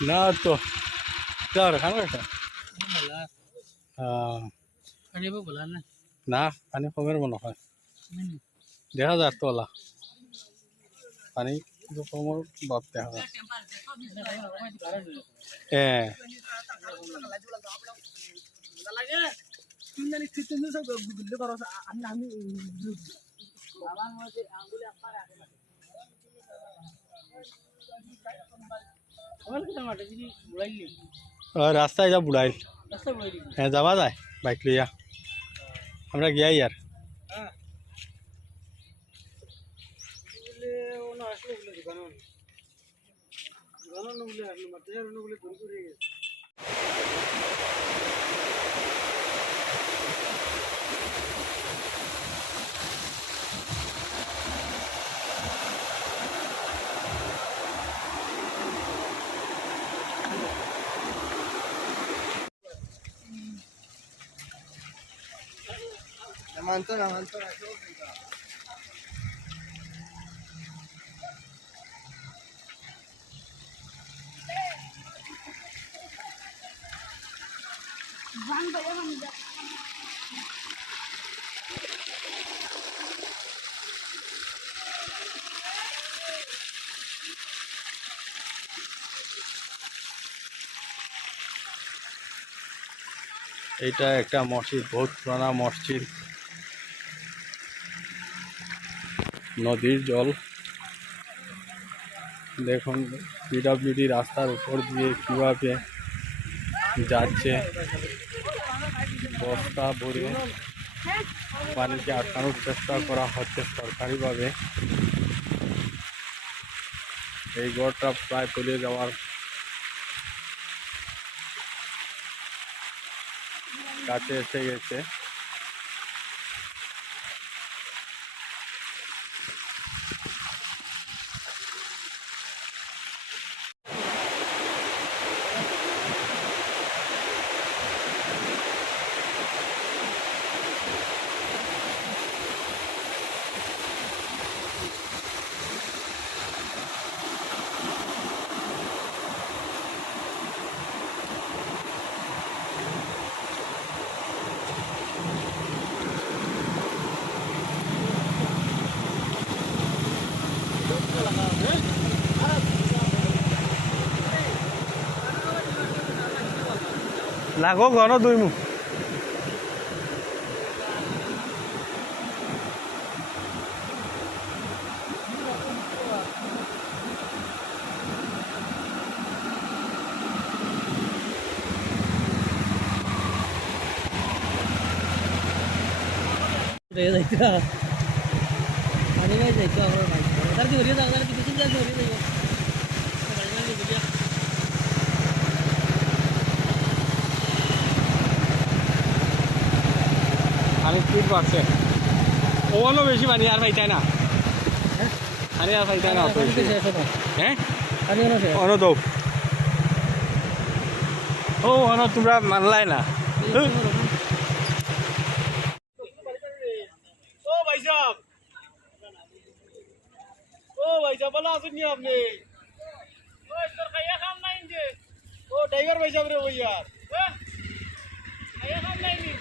না তো খানো একটা না পানি কমের মনে হয় দেখা যায় তোলা পানি কিন্তু কমর বাপ দেখা যায় হ্যাঁ রাস্তায় যা বুড়াইল হ্যাঁ যাওয়া যায় বাইক লইয়া আমরা গিয়াই আর এটা একটা মসজিদ বহুত পুরানা মসজিদ নদীর জল দেখুন পিডব্লিউডি রাস্তার উপর দিয়ে কিভাবে যাচ্ছে বস্তা ভরে পানিকে আটকানোর চেষ্টা করা হচ্ছে সরকারিভাবে এই গড়টা প্রায় তলিয়ে যাওয়ার কাছে এসে গেছে লাগো ঘন দুই মুখ পানি স্পিড বাড়ছে ওখানেও বেশি পানি আর পাইতাই না পানি আর পাইতাই না হ্যাঁ অন তো ও অন তোমরা মানলাই না ও ভাই সাহেব ভালো আছেন নি আপনি ওই তোর খাইয়া খাম নাই যে ও ড্রাইভার ভাই সাহেব রে ওই यार খাইয়া খাম নাই নি